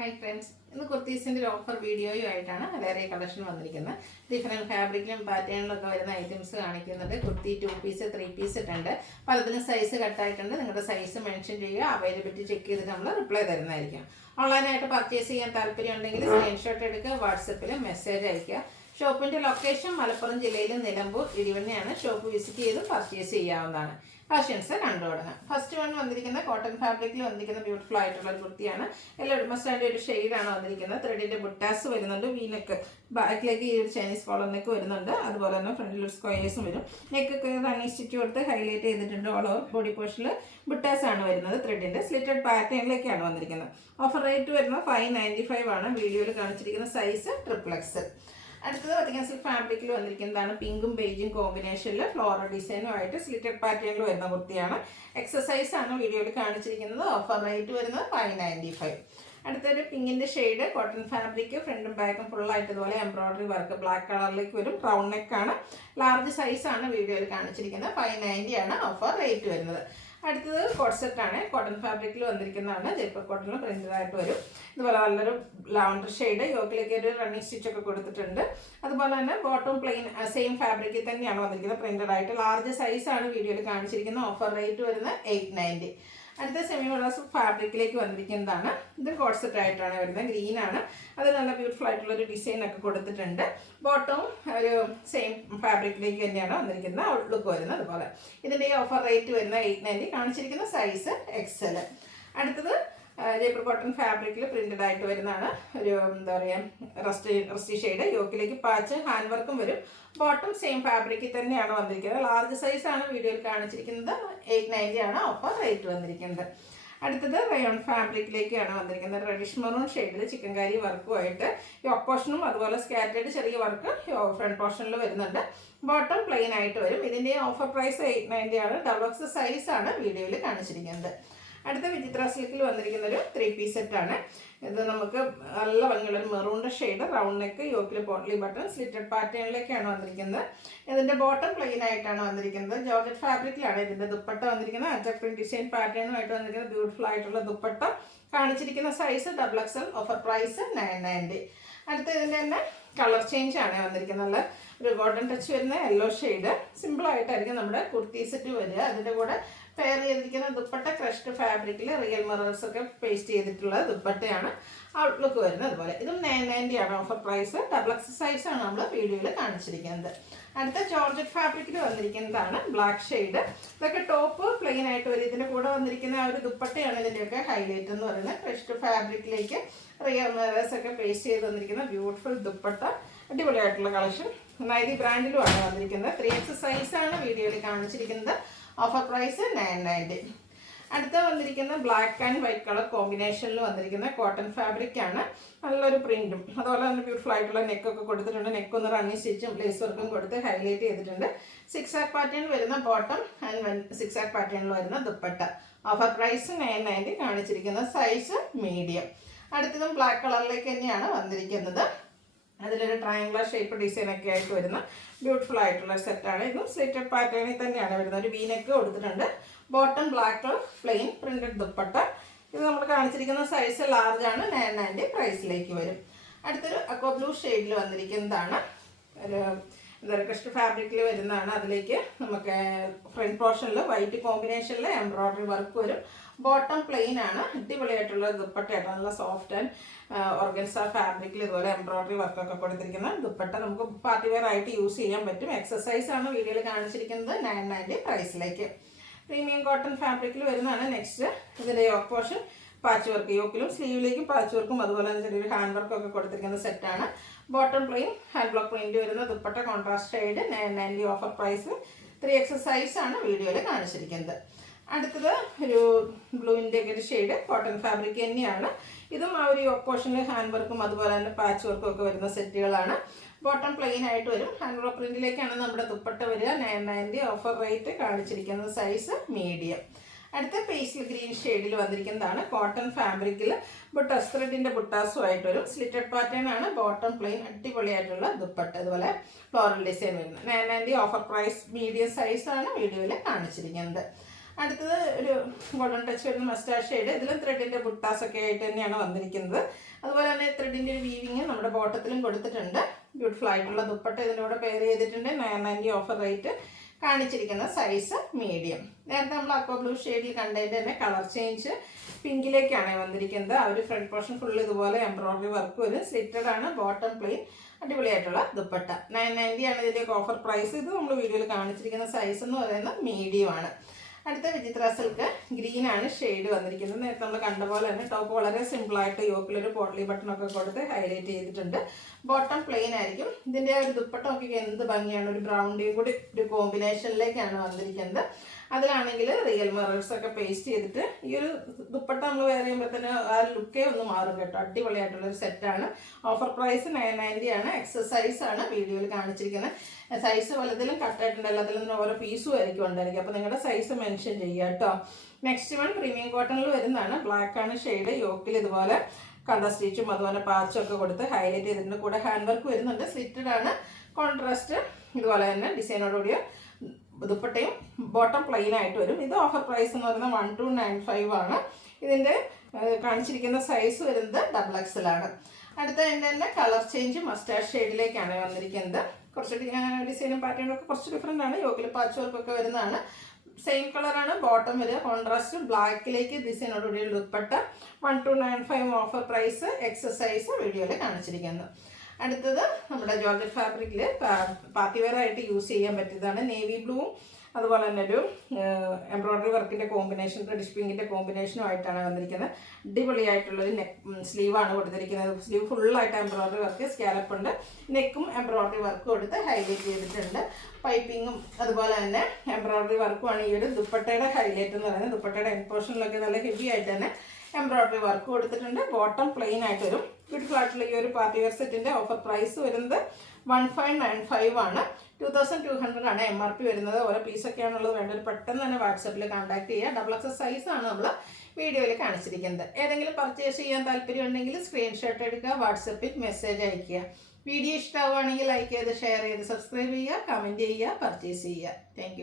Hi friends, ഇന്ന് കുർത്തീസിൻ്റെ offer വീഡിയോയുമായിട്ടാണ് വേറെ collection വന്നിരിക്കുന്നത്. ഡിഫറെൻറ്റ് ഫാബ്രിക്കിലും പാറ്റേണിലൊക്കെ വരുന്ന ഐറ്റംസ് കാണിക്കുന്നുണ്ട്. കുർത്തി 2 പീസ് 3 പീസ് ഇട്ടുണ്ട്. പലതിനും സൈസ് കട്ടായിട്ടുണ്ട്. നിങ്ങളുടെ സൈസ് മെൻഷൻ ചെയ്യുക, അവൈലബിലിറ്റി ചെക്ക് ചെയ്തിട്ട് നമ്മൾ റിപ്ലൈ തരുന്നതായിരിക്കും. ഓൺലൈനായിട്ട് പർച്ചേസ് ചെയ്യാൻ താല്പര്യം ഉണ്ടെങ്കിൽ സ്ക്രീൻഷോട്ട് എടുക്കുക, വാട്സപ്പിൽ മെസ്സേജ് അയയ്ക്കുക. ഷോപ്പിൻ്റെ ലൊക്കേഷൻ മലപ്പുറം ജില്ലയിലെ നിലമ്പൂർ ഇടിവണ്ണയാണ്. ഷോപ്പ് വിസിറ്റ് ചെയ്ത് പർച്ചേസ് ചെയ്യാവുന്നതാണ്. കളക്ഷൻസ് കണ്ടു തുടങ്ങാം. ഫസ്റ്റ് വൺ വന്നിരിക്കുന്ന കോട്ടൺ ഫാബ്രിക്കിൽ വന്നിരിക്കുന്ന ബ്യൂട്ടിഫുൾ ആയിട്ടുള്ള ഒരു കുർത്തിയാണ്. എല്ലാം മസ്റ്റാൻ്റെ ഒരു ഷെയ്ഡാണ് വന്നിരിക്കുന്നത്. ത്രെഡിൻ്റെ ബുട്ടാസ് വരുന്നുണ്ട്. വീനക്ക് ബാക്കിലേക്ക് ഈ ഒരു ചൈനീസ് കോളർ നെക്ക് വരുന്നുണ്ട്. അതുപോലെ തന്നെ ഫ്രണ്ടിൽ ഒരു സ്ക്വയേഴ്സും വരും. നെക്കൊക്കെ റണ്ണിങ് സ്റ്റിച്ച് കൊടുത്ത് ഹൈലൈറ്റ് ചെയ്തിട്ടുണ്ട്. ഓൾ ഓവർ ബോഡി പോർഷനിൽ ബുട്ടാസ് ആണ് വരുന്നത്. ത്രെഡിൻ്റെ സ്ലിറ്റഡ് പാറ്റേണിലേക്കാണ് വന്നിരിക്കുന്നത്. ഓഫർ റേറ്റ് വരുന്നത് 595 ആണ്. വീഡിയോയിൽ കാണിച്ചിരിക്കുന്ന സൈസ് XXL. അടുത്തത് വത്തിക്കാൻ സിൽക്ക് ഫാബ്രിക്കിൽ വന്നിരിക്കുന്നതാണ്. പിങ്കും ബേജും കോമ്പിനേഷനിൽ ഫ്ലോറൽ ഡിസൈനുമായിട്ട് സ്ലിറ്റഡ് പാറ്റേണിൽ വരുന്ന കുർത്തിയാണ്. എക്സസൈസ് ആണ് വീഡിയോയിൽ കാണിച്ചിരിക്കുന്നത്. ഓഫർ റേറ്റ് വരുന്നത് 595. അടുത്തൊരു പിങ്കിൻ്റെ ഷെയ്ഡ് കോട്ടൺ ഫാബ്രിക്, ഫ്രണ്ടും ബാക്കും ഫുള്ളായിട്ട് ഇതുപോലെ എംബ്രോയിഡറി വർക്ക് ബ്ലാക്ക് കളറിലേക്ക് വരും. റൗണ്ട് നെക്കാണ്. ലാർജ് സൈസാണ് വീഡിയോയിൽ കാണിച്ചിരിക്കുന്നത്. 590 ആണ് ഓഫർ റേറ്റ് വരുന്നത്. അടുത്തത് കോട്ട് സെറ്റാണ്. കോട്ടൺ ഫാബ്രിക്കിൽ വന്നിരിക്കുന്നതാണ്. ജയ്പൂർ കോട്ടണിൽ പ്രിന്റഡ് ആയിട്ട് വരും. ഇതുപോലെ നല്ലൊരു ലാവണ്ടർ ഷെയ്ഡ്, യോക്കിലേക്ക് ഒരു റണ്ണിങ് സ്റ്റിച്ചൊക്കെ കൊടുത്തിട്ടുണ്ട്. അതുപോലെ തന്നെ ബോട്ടം പ്ലെയിൻ സെയിം ഫാബ്രിക്കിൽ തന്നെയാണ് വന്നിരിക്കുന്നത്, പ്രിന്റഡ് ആയിട്ട്. ലാർജ് സൈസാണ് വീഡിയോയിൽ കാണിച്ചിരിക്കുന്നത്. ഓഫർ റേറ്റ് വരുന്നത് 890. അടുത്ത സെമി മോഡൽസ് ഫാബ്രിക്കിലേക്ക് വന്നിരിക്കുന്നതാണ്. ഇത് കോട്ട് സെറ്റ് ആയിട്ടാണ് വരുന്നത്. ഗ്രീനാണ്. അത് നല്ല ബ്യൂട്ടിഫുൾ ആയിട്ടുള്ളൊരു ഡിസൈൻ ഒക്കെ കൊടുത്തിട്ടുണ്ട്. ബോട്ടവും ഒരു സെയിം ഫാബ്രിക്കിലേക്ക് തന്നെയാണ് വന്നിരിക്കുന്നത്. ഔട്ട്ലുക്ക് വരുന്നത് അതുപോലെ. ഇതിൻ്റെ ഓഫർ റേറ്റ് വരുന്നത് 890. കാണിച്ചിരിക്കുന്ന സൈസ് XL. അടുത്തത് ജയ്പൂർ കോട്ടൺ ഫാബ്രിക്കിൽ പ്രിന്റഡ് ആയിട്ട് വരുന്നതാണ്. ഒരു എന്താ പറയുക റസ്റ്റി ഷെയ്ഡ്, യോക്കിലേക്ക് പാച്ച് ഹാൻഡ് വർക്കും വരും. ബോട്ടം സെയിം ഫാബ്രിക്കിൽ തന്നെയാണ് വന്നിരിക്കുന്നത്. ലാർജ് സൈസാണ് വീഡിയോയിൽ കാണിച്ചിരിക്കുന്നത്. 890 ആണ് ഓഫർ റേറ്റ് വന്നിരിക്കുന്നത്. അടുത്തത് റയോൺ ഫാബ്രിക്കിലേക്കാണ് വന്നിരിക്കുന്നത്. റെഡിഷ് മെറൂൺ ഷെയ്ഡിൽ ചിക്കൻ കാരി വർക്കുമായിട്ട് യോക്ക് പോർഷനും അതുപോലെ സ്കാറ്റേഡ് ചെറിയ വർക്ക് ഫ്രണ്ട് പോർഷനിൽ വരുന്നുണ്ട്. ബോട്ടം പ്ലെയിൻ ആയിട്ട് വരും. ഇതിൻ്റെ ഓഫർ പ്രൈസ് 890 ആണ്. XXL സൈസാണ് വീഡിയോയിൽ കാണിച്ചിരിക്കുന്നത്. അടുത്ത വിചിത്ര സിൽക്കിൽ വന്നിരിക്കുന്ന ഒരു 3 പീസ് സെറ്റാണ്. ഇത് നമുക്ക് നല്ല ഭംഗിയുള്ള മെറൂണിൻ്റെ ഷെയ്ഡ്, റൗണ്ട് നെക്ക്, യോക്കിൽ പോട്ട്ലി ബട്ടൺ, സ്ലിറ്റഡ് പാറ്റേണിലേക്കാണ് വന്നിരിക്കുന്നത്. ഇതിൻ്റെ ബോട്ടം പ്ലെയിൻ ആയിട്ടാണ് വന്നിരിക്കുന്നത്. ജോർജറ്റ് ഫാബ്രിക്കിലാണ് ഇതിൻ്റെ ദുപ്പട്ട വന്നിരിക്കുന്നത്. അജക് പ്രിന്റ് ഡിസൈൻ പാറ്റേണുമായിട്ട് വന്നിരിക്കുന്നത്. ബ്യൂട്ടിഫുൾ ആയിട്ടുള്ള ദുപ്പട്ട. കാണിച്ചിരിക്കുന്ന സൈസ് XXL. Offer price 990. അടുത്ത ഇതിൻ്റെ തന്നെ കളർ ചേഞ്ച് ആണ് വന്നിരിക്കുന്നത്. നല്ല ഒരു ഗോൾഡൻ ടച്ച് വരുന്ന യെല്ലോ ഷെയ്ഡ്. സിമ്പിളായിട്ടായിരിക്കും നമ്മുടെ കുർത്തി സെറ്റ് വരിക. അതിൻ്റെ കൂടെ പെയർ ചെയ്തിരിക്കുന്ന ദുപ്പട്ട ക്രഷ്ഡ് ഫാബ്രിക്കിൽ റിയൽ മിറേഴ്സ് ഒക്കെ പേസ്റ്റ് ചെയ്തിട്ടുള്ള ദുപ്പട്ടയാണ്. ഔട്ട്ലുക്ക് വരുന്നത് അതുപോലെ. ഇതും 990 ആണ് ഓഫർ പ്രൈസ്. XXL സൈസാണ് നമ്മൾ വീഡിയോയിൽ കാണിച്ചിരിക്കുന്നത്. അടുത്ത ജോർജറ്റ് ഫാബ്രിക്കിൽ വന്നിരിക്കുന്നതാണ്. Black shade. ഇതൊക്കെ ടോപ്പ് പ്ലെയിൻ ആയിട്ട് വരും. ഇതിൻ്റെ കൂടെ വന്നിരിക്കുന്ന ആ ഒരു ദുപ്പട്ടയാണ് ഇതിൻ്റെയൊക്കെ ഹൈലൈറ്റ് എന്ന് പറയുന്നത്. ക്രഷ്ഡ് ഫാബ്രിക്കിലേക്ക് റിയൽ മിറേഴ്സ് ഒക്കെ പേസ്റ്റ് ചെയ്ത് വന്നിരിക്കുന്ന ബ്യൂട്ടിഫുൾ ദുപ്പട്ട. അടിപൊളിയായിട്ടുള്ള കളക്ഷൻ. നൈതി ബ്രാൻഡിലുമാണ് വന്നിരിക്കുന്നത്. 3XL സൈസാണ് വീഡിയോയിൽ കാണിച്ചിരിക്കുന്നത്. Offer price 990. അടുത്ത വന്നിരിക്കുന്ന ബ്ലാക്ക് ആൻഡ് വൈറ്റ് കളർ കോമ്പിനേഷനിൽ വന്നിരിക്കുന്ന കോട്ടൺ ഫാബ്രിക് ആണ്. നല്ലൊരു പ്രിന്റും അതുപോലെ തന്നെ ബ്യൂട്ടിഫുൾ ആയിട്ടുള്ള നെക്കൊക്കെ കൊടുത്തിട്ടുണ്ട്. നെക്കൊന്ന് റണ്ണിങ് സ്റ്റിച്ചും ലേസ് വർക്കും കൊടുത്ത് ഹൈലൈറ്റ് ചെയ്തിട്ടുണ്ട്. 6 ആക്ക് പാറ്റേൺ വരുന്ന ബോട്ടം ആൻഡ് 6 ആക്ക് പാറ്റേണിൽ വരുന്ന ദുപ്പട്ട. Offer price 990. കാണിച്ചിരിക്കുന്ന സൈസ് മീഡിയം. അടുത്തതും ബ്ലാക്ക് കളറിലേക്ക് തന്നെയാണ് വന്നിരിക്കുന്നത്. അതിലൊരു ട്രയാങ്കുലർ ഷേപ്പ് ഡിസൈനൊക്കെ ആയിട്ട് വരുന്ന ബ്യൂട്ടിഫുൾ ആയിട്ടുള്ള സെറ്റാണ്. ഇതും സ്ലിറ്റഡ് പാറ്റേണിൽ തന്നെയാണ് വരുന്നത്. ഒരു വീനക്ക് കൊടുത്തിട്ടുണ്ട്. Bottom black plain printed dupatta. ഇത് നമ്മൾ കാണിച്ചിരിക്കുന്ന സൈസ് ലാർജ് ആണ്. 990 പ്രൈസിലേക്ക് വരും. അടുത്തൊരു അക്വ ബ്ലൂ ഷെയ്ഡിൽ വന്നിരിക്കുന്നതാണ്. ഒരു എന്താ പറയുക ക്രഷ്ഡ് ഫാബ്രിക്കിൽ വരുന്നതാണ്. അതിലേക്ക് നമുക്ക് ഫ്രണ്ട് പോർഷനിൽ വൈറ്റ് കോമ്പിനേഷനിൽ എംബ്രോയിഡറി വർക്ക് വരും. ബോട്ടം പ്ലെയിൻ ആണ്. അടിപൊളിയായിട്ടുള്ള ദുപ്പട്ടയായിട്ട് നല്ല സോഫ്റ്റ് ആൻഡ് ഓർഗൻസ ഫാബ്രിക്കിൽ ഇതുപോലെ എംബ്രോയിഡറി വർക്കൊക്കെ കൊടുത്തിരിക്കുന്ന ദുപ്പട്ട നമുക്ക് പാർട്ടി വെയർ ആയിട്ട് യൂസ് ചെയ്യാൻ പറ്റും. എക്സസൈസ് ആണ് വീഡിയോയിൽ കാണിച്ചിരിക്കുന്നത്. 990 പ്രൈസിലേക്ക്. പ്രീമിയം കോട്ടൺ ഫാബ്രിക്കിൽ വരുന്നതാണ് നെക്സ്റ്റ്. ഇതിൻ്റെ യോക്ക് പോർഷൻ പാച്ച് വർക്ക്, യോക്കിലും സ്ലീവിലേക്കും പാച്ച് വർക്കും അതുപോലെ തന്നെ ചെറിയൊരു ഹാൻഡ് വർക്കൊക്കെ കൊടുത്തിരിക്കുന്ന സെറ്റാണ്. Bottom plain hand block print വരുന്ന dupatta contrast shade. 990 offer price. 3XL സൈസാണ് വീഡിയോയിൽ കാണിച്ചിരിക്കുന്നത്. അടുത്തത് ഒരു ബ്ലൂവിൻ്റെ ഒരു ഷെയ്ഡ് കോട്ടൺ ഫാബ്രിക് തന്നെയാണ്. ഇതും ആ ഒരു യോക്ക് പോർഷനിൽ ഹാൻഡ് വർക്കും അതുപോലെ തന്നെ പാച്ച് വർക്കും ഒക്കെ വരുന്ന സെറ്റുകളാണ്. ബോട്ടം പ്ലെയിൻ ആയിട്ട് വരും. ഹാൻഡ് ബ്ലോക്ക് പ്രിന്റിലേക്കാണ് നമ്മുടെ ദുപ്പട്ട വരിക. 990 ഓഫർ റേറ്റ്. കാണിച്ചിരിക്കുന്ന സൈസ് മീഡിയം. അടുത്ത പേസ്റ്റൽ ഗ്രീൻ ഷെയ്ഡിൽ വന്നിരിക്കുന്നതാണ്. കോട്ടൺ ഫാബ്രിക്കിൽ ബുട്ടാസ് ത്രെഡിൻ്റെ ബുട്ടാസുമായിട്ട് വരും. സ്ലിറ്റഡ് പാറ്റേൺ ആണ്. ബോട്ടം പ്ലെയിൻ അടിപൊളിയായിട്ടുള്ള ദുപ്പട്ട. അതുപോലെ ഫ്ലോറൽ ഡിസൈൻ വരുന്നത്. 990 ഓഫർ പ്രൈസ്. മീഡിയം സൈസാണ് വീഡിയോയിൽ കാണിച്ചിരിക്കുന്നത്. അടുത്തത് ഒരു ഗോൾഡൻ ടച്ച് വരുന്ന മസ്റ്റാർഡ് ഷെയ്ഡ്. ഇതിലും ത്രെഡിൻ്റെ ബുട്ടാസൊക്കെ ആയിട്ട് തന്നെയാണ് വന്നിരിക്കുന്നത്. അതുപോലെ തന്നെ ത്രെഡിൻ്റെ ഒരു വീവിങ് നമ്മുടെ ബോട്ടത്തിലും കൊടുത്തിട്ടുണ്ട്. ബ്യൂട്ടിഫുൾ ആയിട്ടുള്ള ദുപ്പട്ട ഇതിൻ്റെ കൂടെ പെയർ ചെയ്തിട്ടുണ്ട്. 990 ഓഫർ റേറ്റ്. കാണിച്ചിരിക്കുന്ന സൈസ് മീഡിയം. നേരത്തെ നമ്മൾ അക്വ ബ്ലൂ ഷെയ്ഡിൽ കണ്ടതിൻ്റെ തന്നെ കളർ ചേഞ്ച് പിങ്കിലേക്കാണ് വന്നിരിക്കുന്നത്. ആ ഒരു ഫ്രണ്ട് പോർഷൻ ഫുൾ ഇതുപോലെ എംബ്രോയിഡറി വർക്ക് വരും. സ്ലിറ്റഡ് ആണ്, ബോട്ടം പ്ലെയിൻ, അടിപൊളിയായിട്ടുള്ള ദുപ്പട്ട. 990 ആണ് ഇതിൻ്റെയൊക്കെ ഓഫർ പ്രൈസ്. ഇത് നമ്മൾ വീഡിയോയിൽ കാണിച്ചിരിക്കുന്ന സൈസ് എന്ന് പറയുന്നത് മീഡിയം ആണ്. അടുത്ത വിചിത്ര സിൽക്ക് ഗ്രീൻ ആണ് ഷെയ്ഡ് വന്നിരിക്കുന്നത്. നേരത്തെ നമ്മൾ കണ്ട പോലെ തന്നെ ടോപ്പ് വളരെ സിമ്പിളായിട്ട് യോക്കിലൊരു പോട്ട്ലി ബട്ടണൊക്കെ കൊടുത്ത് ഹൈലൈറ്റ് ചെയ്തിട്ടുണ്ട്. ബോട്ടം പ്ലെയിൻ ആയിരിക്കും. ഇതിൻ്റെ ഒരു ദുപ്പട്ട നോക്കി എന്ത് ഭംഗിയാണ്, ഒരു ബ്രൗണിൻ്റെയും കൂടി ഒരു കോമ്പിനേഷനിലേക്കാണ് വന്നിരിക്കുന്നത്. അതിലാണെങ്കിൽ റിയൽ മിറേഴ്സ് ഒക്കെ പേസ്റ്റ് ചെയ്തിട്ട് ഈ ഒരു ദുപ്പട്ട നമ്മൾ വെയർ ചെയ്യുമ്പോൾ തന്നെ ആ ലുക്കേ ഒന്ന് മാറും കേട്ടോ. അടിപൊളിയായിട്ടുള്ളൊരു സെറ്റാണ്. ഓഫർ പ്രൈസ് 990 ആണ്. എക്സസൈസ് ആണ് വീഡിയോയിൽ കാണിച്ചിരിക്കുന്നത്. സൈസ് വലുതിലും കട്ടായിട്ടുണ്ട്, എല്ലാത്തിലും തന്നെ ഓരോ പീസും ആയിരിക്കും ഉണ്ടായിരിക്കും. അപ്പോൾ നിങ്ങളുടെ സൈസ് മെൻഷൻ ചെയ്യുക കേട്ടോ. നെക്സ്റ്റ് വൺ പ്രീമിയം കോട്ടണിൽ വരുന്നതാണ്. ബ്ലാക്ക് ആണ് ഷെയ്ഡ്. യോക്കിൽ ഇതുപോലെ കണ്ട സ്റ്റിച്ചും അതുപോലെ പാച്ചും ഒക്കെ കൊടുത്ത് ഹൈലൈറ്റ് ചെയ്തിട്ടുണ്ട്. കൂടെ ഹാൻഡ് വർക്ക് വരുന്നുണ്ട്. സ്ലിറ്റഡ് ആണ്. കോൺട്രാസ്റ്റ് ഇതുപോലെ തന്നെ ഡിസൈനോടുകൂടിയ ദുപ്പട്ടയും ബോട്ടം പ്ലെയിൻ ആയിട്ട് വരും. ഇത് ഓഫർ പ്രൈസ് എന്ന് പറയുന്നത് 1295 ആണ്. ഇതിൻ്റെ കാണിച്ചിരിക്കുന്ന സൈസ് വരുന്നത് XXL ആണ്. അടുത്ത തന്നെ കളർ ചേഞ്ച് മസ്റ്റാർഡ് ഷെയ്ഡിലേക്കാണ് വന്നിരിക്കുന്നത്. കുറച്ച് ഡിസൈനും പാറ്റേണും ഒക്കെ കുറച്ച് ഡിഫറെൻ്റ് ആണ്. യോക്കിൽ പാച്ച് വർക്കൊക്കെ വരുന്നതാണ്. സെയിം കളറാണ് ബോട്ടം വരിക. കോൺട്രാസ്റ്റ് ബ്ലാക്കിലേക്ക് ഡിസൈനോടുകൂടിയ ദുപ്പട്ട. 1295 offer price. എക്സസൈസ് വീഡിയോയിൽ കാണിച്ചിരിക്കുന്നു. അടുത്തത് നമ്മുടെ ജോർജറ്റ് ഫാബ്രിക്കിൽ പാർട്ടി വെയർ ആയിട്ട് യൂസ് ചെയ്യാൻ പറ്റിയതാണ്. നേവി ബ്ലൂവും അതുപോലെ തന്നെ ഒരു എംബ്രോയിഡറി വർക്കിൻ്റെ കോമ്പിനേഷൻ, റെഡിഷ് പിങ്കിൻ്റെ കോമ്പിനേഷനും ആയിട്ടാണ് വന്നിരിക്കുന്നത്. അടിപൊളിയായിട്ടുള്ളൊരു സ്ലീവാണ് കൊടുത്തിരിക്കുന്നത്. സ്ലീവ് ഫുള്ളായിട്ട് എംബ്രോയിഡറി വർക്ക്, സ്കാലപ്പ് ഉണ്ട്. നെക്കും എംബ്രോയിഡറി വർക്ക് കൊടുത്ത് ഹൈലൈറ്റ് ചെയ്തിട്ടുണ്ട്. പൈപ്പിങ്ങും അതുപോലെ തന്നെ എംബ്രോയിഡറി വർക്കുമാണ് ഈ ഒരു ദുപ്പട്ടയുടെ ഹൈലൈറ്റ് എന്ന് പറയുന്നത്. ദുപ്പട്ടയുടെ എൻഡ് പോർഷനിലൊക്കെ നല്ല ഹെവി ആയിട്ട് തന്നെ എംബ്രോയിഡറി വർക്ക് കൊടുത്തിട്ടുണ്ട്. ബോട്ടം പ്ലെയിൻ ആയിട്ട് വരും. ബ്യൂട്ടിഫുൾ ആയിട്ടുള്ള ഈ ഒരു പാർട്ടി വെയർ സെറ്റിൻ്റെ ഓഫർ പ്രൈസ് വരുന്നത് 1595 ആണ്. 2200 ആണ് MRP വരുന്നത്. ഓരോ പീസൊക്കെയാണുള്ളത്. വേണ്ടത് പെട്ടെന്ന് തന്നെ വാട്സപ്പിൽ കോൺടാക്ട് ചെയ്യുക. XXL സൈസാണ് നമ്മൾ വീഡിയോയിൽ കാണിച്ചിരിക്കുന്നത്. ഏതെങ്കിലും പർച്ചേസ് ചെയ്യാൻ താല്പര്യം ഉണ്ടെങ്കിൽ സ്ക്രീൻഷോട്ട് എടുക്കുക, വാട്സപ്പിൽ മെസ്സേജ് അയയ്ക്കുക. വീഡിയോ ഇഷ്ടമാവുകയാണെങ്കിൽ ലൈക്ക് ചെയ്ത് ഷെയർ ചെയ്ത് സബ്സ്ക്രൈബ് ചെയ്യുക, കമൻറ്റ് ചെയ്യുക, പർച്ചേസ് ചെയ്യുക. താങ്ക്